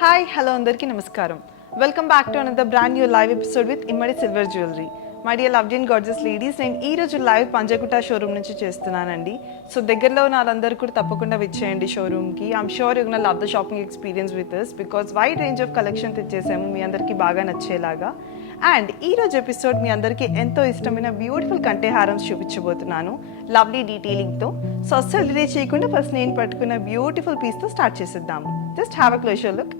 Hi hello అందరికీ నమస్కారం. Welcome back to another brand new live episode with Immadi silver jewellery. My dear lovely and gorgeous ladies, నేను ఈ రోజు live Panjagutta showroom నుంచి చేస్తున్నానండి. So దగ్గరలో ఉన్న వాళ్ళందరూ కూడా తప్పకుండా విచ్చేయండి షోరూమ్కి. I'm sure you gonna love the shopping experience with us because wide range of collection తెచ్చేసాము మీ అందరికీ బాగా నచ్చేలాగా. అండ్ ఈ రోజు ఎపిసోడ్ మీ అందరికీ ఎంతో ఇష్టమైన బ్యూటిఫుల్ కంటే హారమ్స్ చూపించబోతున్నాను లవ్లీ డీటెయిలింగ్తో. సో అస్సలు డిలే చేయకుండా ఫస్ట్ నేను పట్టుకున్న బ్యూటిఫుల్ పీస్తో స్టార్ట్ చేసేద్దాము. Just have a closer look.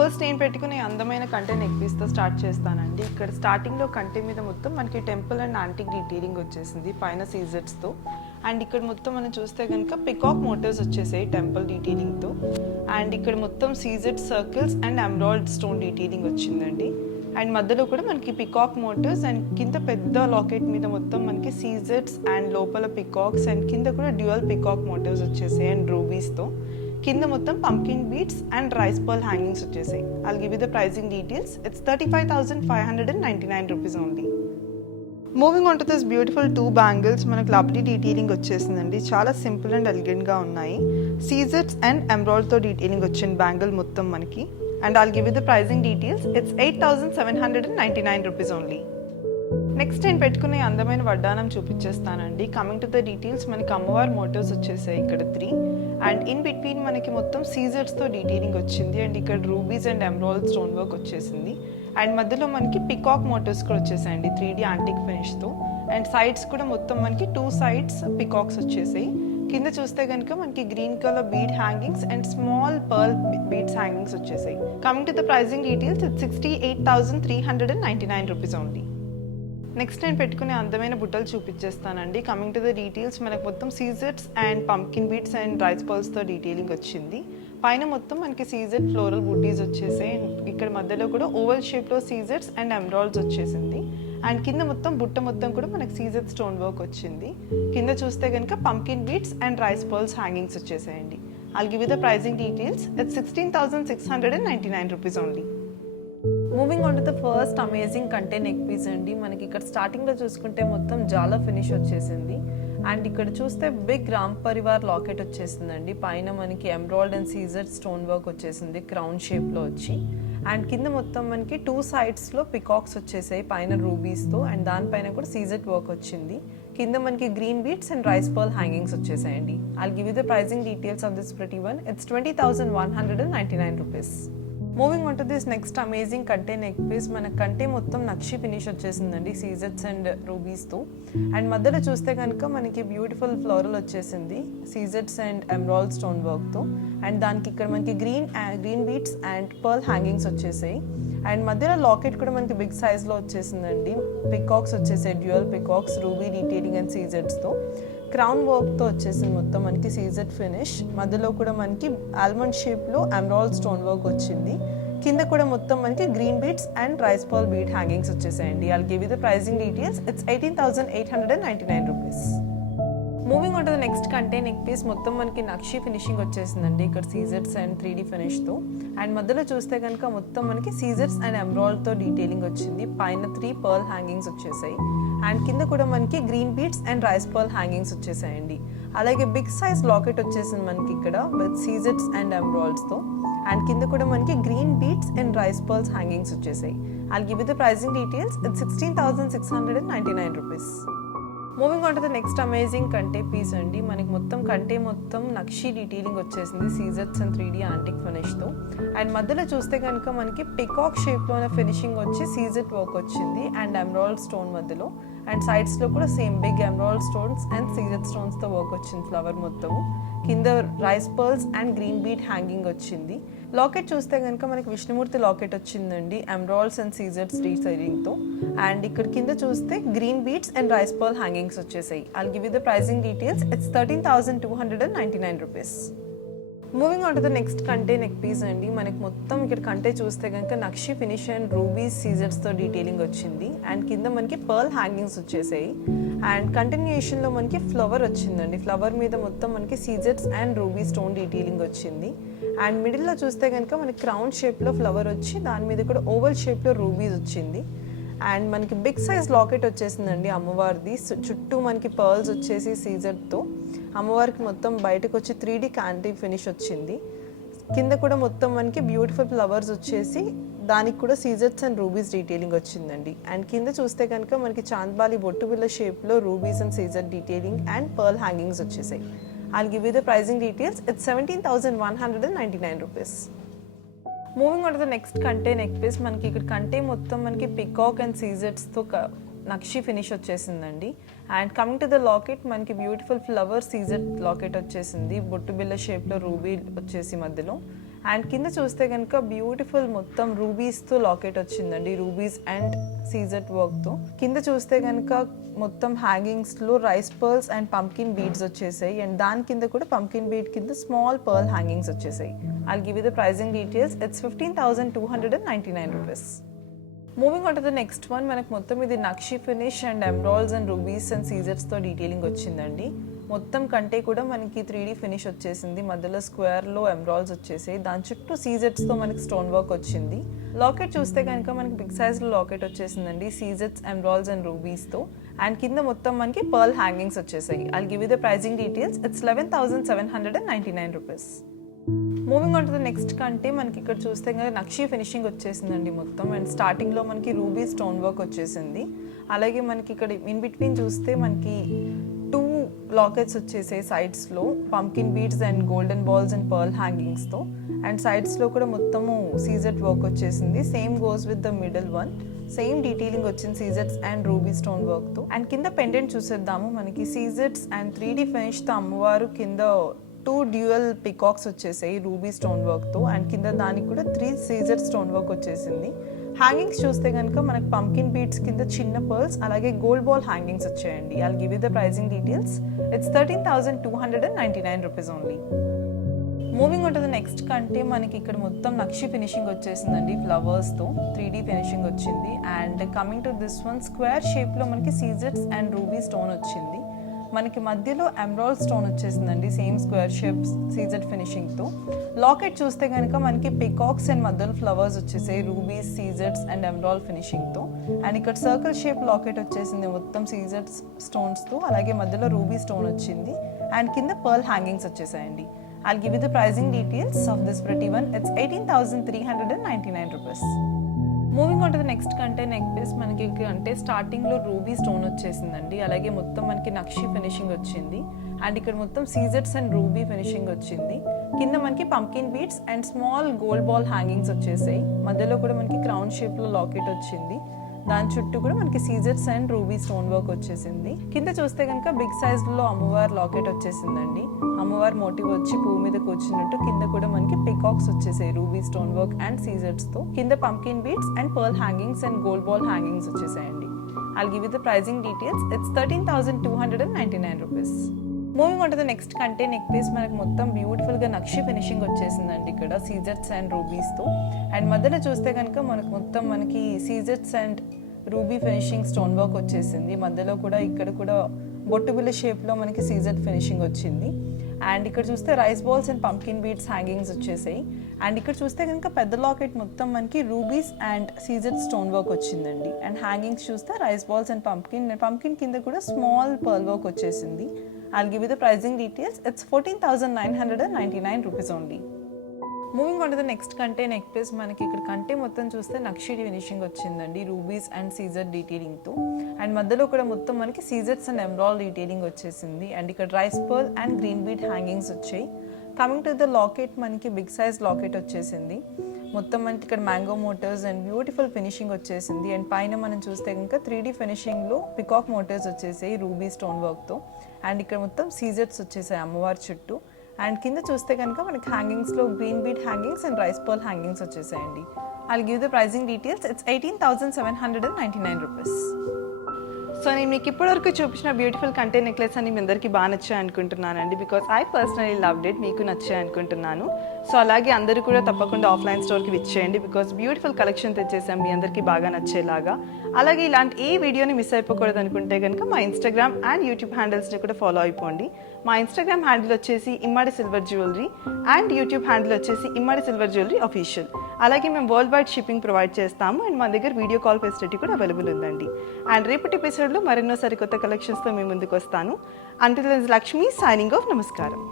First నేను పెట్టుకునే అందమైన కంటే నెక్ పీస్తో స్టార్ట్ చేస్తానండి. ఇక్కడ స్టార్టింగ్లో కంటే మీద మొత్తం మనకి టెంపుల్ అండ్ యాంటిక్ డీటెయిలింగ్ వచ్చేసింది పైన సీజర్స్తో. అండ్ ఇక్కడ మొత్తం మనం చూస్తే కనుక పికాక్ మోటివ్స్ వచ్చేసాయి టెంపుల్ డీటెయిలింగ్తో. అండ్ ఇక్కడ మొత్తం CZ circles and emerald stone detailing వచ్చిందండి. అండ్ మధ్యలో కూడా మనకి పికాక్ మోటివ్స్ అండ్ కింద పెద్ద లాకెట్ మీద మొత్తం మనకి సీజెడ్స్ అండ్ లోపల పికాక్స్ అండ్ కింద కూడా డ్యూయల్ పికాక్ మోటివ్స్ వచ్చేసాయి అండ్ రూబీస్తో. కింద మొత్తం pumpkin beads and rice pearl hangings వచ్చేసాయి. I'll give you the pricing details. It's 35,599 rupees only. Moving on to this beautiful 2 bangles, మనకు లవ్లీ డీటెయిలింగ్ వచ్చేసిందండి. చాలా సింపుల్ అండ్ ఎలిగెంట్గా ఉన్నాయి. సీజెట్స్ అండ్ ఎమరాల్డ్తో డీటెయిలింగ్ వచ్చింది bangle మొత్తం మనకి. And I'll give you the pricing details. It's 8,799 rupees only. Next నేను పెట్టుకునే అందమైన వడ్డానం చూపించేస్తానండి. కమింగ్ టు ద డీటెయిల్స్, మనకి అమ్మవారి మోటివ్స్ వచ్చేసాయి ఇక్కడ 3. అండ్ ఇన్ బిట్వీన్ మనకి మొత్తం సీజర్స్తో డీటెయిలింగ్ వచ్చింది. అండ్ ఇక్కడ rubies and emerald stone work వచ్చేసింది. అండ్ మధ్యలో మనకి పికాక్ మోటివ్స్ కూడా వచ్చేసాయండి 3D యాంటిక్ ఫినిష్తో. అండ్ సైడ్స్ కూడా మొత్తం మనకి 2 sides పికాక్స్ వచ్చేసాయి. కింద చూస్తే కనుక మనకి green colour bead hangings and small pearl beads hangings వచ్చేసాయి. Coming to the pricing details, it's 68,399 rupees only. Next నేను పెట్టుకునే అందమైన బుట్టలు చూపించేస్తానండి. కమింగ్ టు ద డీటెయిల్స్, మనకు మొత్తం సీజెట్స్ and pumpkin beads and rice పర్ల్స్తో డీటెయిలింగ్ వచ్చింది. పైన మొత్తం మనకి సీజెడ్ ఫ్లోరల్ బూటీస్ వచ్చేసాయి. ఇక్కడ మధ్యలో కూడా ఓవల్ షేప్లో సీజెట్స్ అండ్ ఎమరాల్డ్స్ వచ్చేసింది. అండ్ కింద మొత్తం బుట్ట మొత్తం కూడా మనకి సీజెడ్ స్టోన్ వర్క్ వచ్చింది. కింద చూస్తే కనుక pumpkin beads and rice pearls hangings వచ్చేసాయండి. I'll give you the pricing details. It's 16,699 rupees only. Moving on to the first amazing కంటే నెక్ పీస్ అండి. మనకి ఇక్కడ స్టార్టింగ్లో చూసుకుంటే మొత్తం జాలా ఫినిష్ వచ్చేసింది. అండ్ ఇక్కడ చూస్తే బిగ్ రామ్ పరివార్ లాకెట్ వచ్చేసిందండి. పైన మనకి emerald and CZ stone work వచ్చేసింది క్రౌన్ షేప్లో వచ్చి. అండ్ కింద మొత్తం మనకి 2 sides పికాక్స్ వచ్చేసాయి పైన రూబీస్తో. అండ్ దానిపైన కూడా సీజెడ్ వర్క్ వచ్చింది. కింద మనకి green beads and rice pearl hangings వచ్చేసాయండి. I'll give you the pricing details of this pretty one. It's 20,199 rupees. Moving on to this next amazing కంటే నెక్ పీస్, మన కంటే మొత్తం నక్షి ఫినిష్ వచ్చేసిందండి సీజెట్స్ అండ్ రూబీస్తో. అండ్ మధ్యలో చూస్తే కనుక మనకి బ్యూటిఫుల్ ఫ్లోరల్ వచ్చేసింది సీజెట్స్ అండ్ ఎమరాల్డ్ స్టోన్ వర్క్తో. అండ్ దానికి ఇక్కడ మనకి green beads and pearl hangings వచ్చేసాయి. అండ్ మధ్యలో లాకెట్ కూడా మనకి బిగ్ సైజ్లో వచ్చేసిందండి. పికాక్స్ వచ్చేసాయి, dual peacocks, ruby detailing and సీజెట్స్తో. క్రౌన్ వర్క్తో వచ్చేసింది మొత్తం మనకి సీజెడ్ ఫినిష్. మధ్యలో కూడా మనకి ఆల్మండ్ షేప్లో ఎమరాల్డ్ స్టోన్ వర్క్ వచ్చింది. కింద కూడా మొత్తం మనకి green beads and rice pearl bead hangings వచ్చేసాయండి. I'll give you the pricing details. It's 18,899 rupees. Moving on to the next కంటే నెక్ పీస్, మొత్తం మనకి నక్షి ఫినిషింగ్ వచ్చేసిందండి ఇక్కడ సీజెట్స్ అండ్ 3D ఫినిష్తో. అండ్ మధ్యలో చూస్తే కనుక మొత్తం మనకి సీజెట్స్ అండ్ ఎమరాల్డ్తో డీటెయిలింగ్ వచ్చింది. పైన 3 పర్ల్ హ్యాంగింగ్స్ వచ్చేసాయి. అండ్ కింద కూడా మనకి green beads and rice pearl hangings వచ్చేసాయండి. అలాగే బిగ్ సైజ్ లాకెట్ వచ్చేసింది మనకి ఇక్కడ విత్ సీజెట్స్ అండ్ ఎమరాల్డ్స్తో. అండ్ కింద కూడా మనకి green beads and rice pearls hangings వచ్చేసాయి. I'll give you the pricing details. It's 16,699 rupees. Moving on to the next amazing కంటే పీస్ అండి. మనకి మొత్తం కంటే మొత్తం నక్షి డీటెయిలింగ్ వచ్చేసింది సీజెట్స్ అండ్ 3D యాంటిక్ ఫినిష్తో. అండ్ మధ్యలో చూస్తే కనుక మనకి పికాక్ షేప్లోనే ఫినిషింగ్ వచ్చి సీజెట్ వర్క్ వచ్చింది అండ్ ఎమరాల్డ్ స్టోన్ మధ్యలో. అండ్ సైడ్స్లో కూడా same big emerald stones and CZ స్టోన్స్తో వర్క్ వచ్చింది ఫ్లవర్ మొత్తము. కింద rice pearls and green bead hanging వచ్చింది. లాకెట్ చూస్తే కనుక మనకి విష్ణుమూర్తి లాకెట్ వచ్చిందండి ఎమరాల్డ్స్ అండ్ సీజర్స్ డీటెయిలింగ్తో. అండ్ ఇక్కడ కింద చూస్తే green beads and rice pearl hangings వచ్చేసాయి. I'll give you the pricing details. It's 13,299 rupees. Moving on to the next కంటే నెక్ పీస్ అండి. మనకి మొత్తం ఇక్కడ కంటే చూస్తే కనుక నక్షి ఫినిష్ అండ్ రూబీస్ సీజర్స్తో డీటెయిలింగ్ వచ్చింది. అండ్ కింద మనకి పర్ల్ హ్యాంగింగ్స్ వచ్చేసాయి. అండ్ కంటిన్యూషన్లో మనకి ఫ్లవర్ వచ్చిందండి. ఫ్లవర్ మీద మొత్తం మనకి సీజర్స్ అండ్ రూబీ స్టోన్ డీటెయిలింగ్ వచ్చింది. అండ్ మిడిల్లో చూస్తే కనుక మనకి క్రౌన్ షేప్లో ఫ్లవర్ వచ్చి దాని మీద కూడా ఓవల్ షేప్లో రూబీస్ వచ్చింది. అండ్ మనకి బిగ్ సైజ్ లాకెట్ వచ్చేసిందండి అమ్మవారిది. చుట్టూ మనకి పర్ల్స్ వచ్చేసి సీజర్తో అమ్మవారికి మొత్తం బయటకు వచ్చి 3D క్యాంటీ ఫినిష్ వచ్చింది. కింద కూడా మొత్తం మనకి బ్యూటిఫుల్ ఫ్లవర్స్ వచ్చేసి దానికి కూడా సీజర్స్ అండ్ రూబీస్ డీటెయిలింగ్ వచ్చిందండి. అండ్ కింద చూస్తే కనుక మనకి చాంద్బాలి బొట్టు బిళ్ళ షేప్లో rubies and CZ detailing and pearl hangings వచ్చేసాయి. I'll give you the pricing details. It's 17,199 rupees. Moving on to the next కంటే నెక్ పీస్. మనకి ఇక్కడ కంటే మొత్తం మనకి పికాక్ అండ్ సీజర్స్తో నక్షి ఫినిష్ వచ్చేసిందండి. And coming to the locket మనకి beautiful flower Caesar locket వచ్చేసింది. బొట్టు బిళ్ళ షేప్లో రూబీ వచ్చేసి మధ్యలో. అండ్ కింద చూస్తే కనుక బ్యూటిఫుల్ మొత్తం రూబీస్తో లాకెట్ వచ్చిందండి. రూబీస్ అండ్ సీజర్ వర్క్తో. కింద చూస్తే కనుక మొత్తం హ్యాంగింగ్స్లో rice pearls and pumpkin beads వచ్చేసాయి. అండ్ దాని కింద కూడా పంకిన్ బీడ్ కింద స్మాల్ పర్ల్ హ్యాంగింగ్స్ వచ్చేసాయి. I'll give you the pricing details. It's 15,299 rupees. Moving on to the next one. మనకు మొత్తం ఇది నక్షి finish and emeralds and rubies and సీజర్స్తో డీటెయిలింగ్ వచ్చిందండి. మొత్తం కంటే కూడా మనకి 3D ఫినిష్ వచ్చేసింది. మధ్యలో స్క్వేర్లో ఎమరాల్డ్స్ వచ్చేసాయి. దాని చుట్టూ సీజర్స్తో మనకి స్టోన్ వర్క్ వచ్చింది. లాకెట్ చూస్తే కనుక మనకి బిగ్ సైజ్లో లాకెట్ వచ్చేసిందండి. సీజర్స్ ఎమరాల్డ్స్ అండ్ రూబీస్తో. అండ్ కింద మొత్తం మనకి పర్ల్ హ్యాంగింగ్స్ వచ్చేసాయి. I'll give you the pricing details. It's 11,799 rupees. Moving on to the next కంటే మనకి ఇక్కడ చూస్తే కనుక నక్షి ఫినిషింగ్ వచ్చేసిందండి మొత్తం. అండ్ స్టార్టింగ్లో మనకి రూబీ స్టోన్ వర్క్ వచ్చేసింది. అలాగే మనకి ఇక్కడ ఇన్ బిట్వీన్ చూస్తే మనకి 2 లాకెట్స్ వచ్చేసాయి సైడ్స్లో. Pumpkin beads and golden balls and pearl హ్యాంగింగ్స్తో. అండ్ సైడ్స్లో కూడా మొత్తము సీజర్ వర్క్ వచ్చేసింది. Same goes with the middle one. Same detailing వచ్చింది సీజర్స్ అండ్ రూబీ స్టోన్ వర్క్తో. అండ్ కింద పెండెంట్ చూసేద్దాము. మనకి సీజర్స్ అండ్ 3D ఫినిష్తో అమ్మవారు కింద 2 డ్యూయల్ పికాక్స్ వచ్చేసాయి రూబీ స్టోన్ వర్క్తో. అండ్ కింద దానికి కూడా 3 సీజర్ స్టోన్ వర్క్ వచ్చేసింది. హ్యాంగింగ్స్ చూస్తే కనుక మనకు పంకిన్ బీడ్స్ కింద చిన్న పర్ల్స్ అలాగే గోల్డ్ బాల్ హ్యాంగింగ్స్ వచ్చాయండి. I'll give you the pricing details. It's 13,299 rupees only. Moving on to the next కంటే మనకి ఇక్కడ మొత్తం నక్షి ఫినిషింగ్ వచ్చేసిందండి. ఫ్లవర్స్తో 3D ఫినిషింగ్ వచ్చింది. And coming to this one square షేప్లో మనకి సీజర్స్ అండ్ రూబీ స్టోన్ వచ్చింది. మనకి మధ్యలో ఎమరాల్డ్ స్టోన్ వచ్చేసిందండి. సేమ్ స్క్వేర్ షేప్ సీజర్ ఫినిషింగ్తో. లాకెట్ చూస్తే కనుక మనకి పికాక్స్ అండ్ మధ్యలో ఫ్లవర్స్ వచ్చేసాయి రూబీస్ సీజర్స్ అండ్ ఎమరాల్డ్ ఫినిషింగ్తో. అండ్ ఇక్కడ సర్కిల్ షేప్ లాకెట్ వచ్చేసింది మొత్తం సీజర్స్ స్టోన్స్తో. అలాగే మధ్యలో రూబీ స్టోన్ వచ్చింది. అండ్ కింద పర్ల్ హ్యాంగింగ్స్ వచ్చేసాయండి. I'll give you the pricing details of this pretty one. It's 18,399 rupees. Moving on to the next కంటే నెక్ పీస్. మనకి అంటే స్టార్టింగ్లో రూబీ స్టోన్ వచ్చేసిందండి. అలాగే మొత్తం మనకి నక్షి ఫినిషింగ్ వచ్చింది. అండ్ ఇక్కడ మొత్తం సీజర్స్ అండ్ రూబీ ఫినిషింగ్ వచ్చింది. కింద మనకి pumpkin beads and small gold ball hangings వచ్చేసాయి. మధ్యలో కూడా మనకి క్రౌన్ షేప్లో లాకెట్ వచ్చింది. దాని చుట్టూ కూడా మనకి సీజర్స్ అండ్ రూబీ స్టోన్ వర్క్ వచ్చేసింది. కింద చూస్తే కనుక బిగ్ సైజ్లో అమ్మవారి లాకెట్ వచ్చేసిందండి. అమ్మవారి మోటివ్ వచ్చి పువ్వు మీద కూర్చున్నట్టు. కింద కూడా మనకి పికాక్స్ వచ్చేసాయి రూబీ స్టోన్ వర్క్ అండ్ సీజర్స్తో. కింద pumpkin beads and pearl hangings and gold ball hangings వచ్చేసాయండి. I'll give you the pricing details. It's 13,299 rupees. Moving on to the next కంటే నెక్ పీస్. మనకు మొత్తం బ్యూటిఫుల్గా నక్షి ఫినిషింగ్ వచ్చేసిందండి ఇక్కడ సీజర్స్ అండ్ రూబీస్తో. అండ్ మధ్యలో చూస్తే కనుక మనకు మొత్తం మనకి సీజర్స్ and ruby finishing stone work వచ్చేసింది. మధ్యలో కూడా ఇక్కడ కూడా బొట్టు బిళ్ళ షేప్లో మనకి సీజర్ ఫినిషింగ్ వచ్చింది. అండ్ ఇక్కడ చూస్తే rice balls and pumpkin beads hangings వచ్చేసాయి. అండ్ ఇక్కడ చూస్తే కనుక పెద్ద లాకెట్ మొత్తం మనకి rubies and CZ stone work వచ్చిందండి. అండ్ హ్యాంగింగ్స్ చూస్తే రైస్ బాల్స్ అండ్ పంకిన్ కింద కూడా స్మాల్ పర్ల్ వర్క్ వచ్చేసింది. I'll give you the pricing details. It's 14,999 rupees only. Moving on to the next కంటే నెక్ పీస్. మనకి ఇక్కడ కంటే మొత్తం చూస్తే నక్షి ఫినిషింగ్ వచ్చిందండి రూబీస్ అండ్ సీజర్ డీటెయిలింగ్తో. అండ్ మధ్యలో కూడా మొత్తం మనకి సీజర్స్ అండ్ ఎమరాల్డ్ డీటెయిలింగ్ వచ్చేసింది. అండ్ ఇక్కడ rice pearl and green bead hangings వచ్చాయి. కమింగ్ టు ద లాకెట్ మనకి బిగ్ సైజ్ లాకెట్ వచ్చేసింది. మొత్తం మనకి ఇక్కడ mango motors and beautiful finishing వచ్చేసింది. అండ్ పైన మనం చూస్తే కనుక 3D ఫినిషింగ్లో పికాక్ మోటర్స్ వచ్చేసాయి రూబీ స్టోన్ వర్క్తో. అండ్ ఇక్కడ మొత్తం సీజర్స్ వచ్చేసాయి అమ్మవారి చుట్టూ. అండ్ కింద చూస్తే కనుక మనకి హ్యాంగింగ్స్లో green bead hangings and rice pearl hangings వచ్చేసాయండి. I'll give the pricing details. It's 18,799 rupees. So నేను మీకు ఇప్పటివరకు చూపించిన బ్యూటిఫుల్ కంటెంట్ నెక్లెస్ అని మీ అందరికీ బాగా నచ్చాయి అనుకుంటున్నానండి. Because I personally loved it, మీకు నచ్చాయి అనుకుంటున్నాను. సో అలాగే అందరూ కూడా తప్పకుండా ఆఫ్లైన్ స్టోర్కి విచ్చేయండి. బికాస్ బ్యూటిఫుల్ కలెక్షన్ తెచ్చేసాం మీ అందరికీ బాగా నచ్చేలాగా. అలాగే ఇలాంటి ఏ వీడియోని మిస్ అయిపోకూడదు అనుకుంటే కనుక మా ఇన్స్టాగ్రామ్ అండ్ యూట్యూబ్ హ్యాండిల్స్ని కూడా ఫాలో అయిపోండి. మా ఇన్స్టాగ్రామ్ హ్యాండిల్ వచ్చేసి Immadi silver jewellery and YouTube handle వచ్చేసి ఇమ్మడి సిల్వర్ జ్యువెలరీ అఫీషియల్. అలాగే మేము వరల్డ్ వైడ్ షిప్పింగ్ ప్రొవైడ్ చేస్తాము అండ్ మా దగ్గర వీడియో కాల్ ఫెసిలిటీ కూడా అవైలబుల్ ఉందండి. అండ్ రేపటి ఎపిసోడ్లో మరెన్నో సరికొత్త కలెక్షన్స్తో మీ ముందుకు వస్తాను. Until then Lakshmi signing off. నమస్కారం.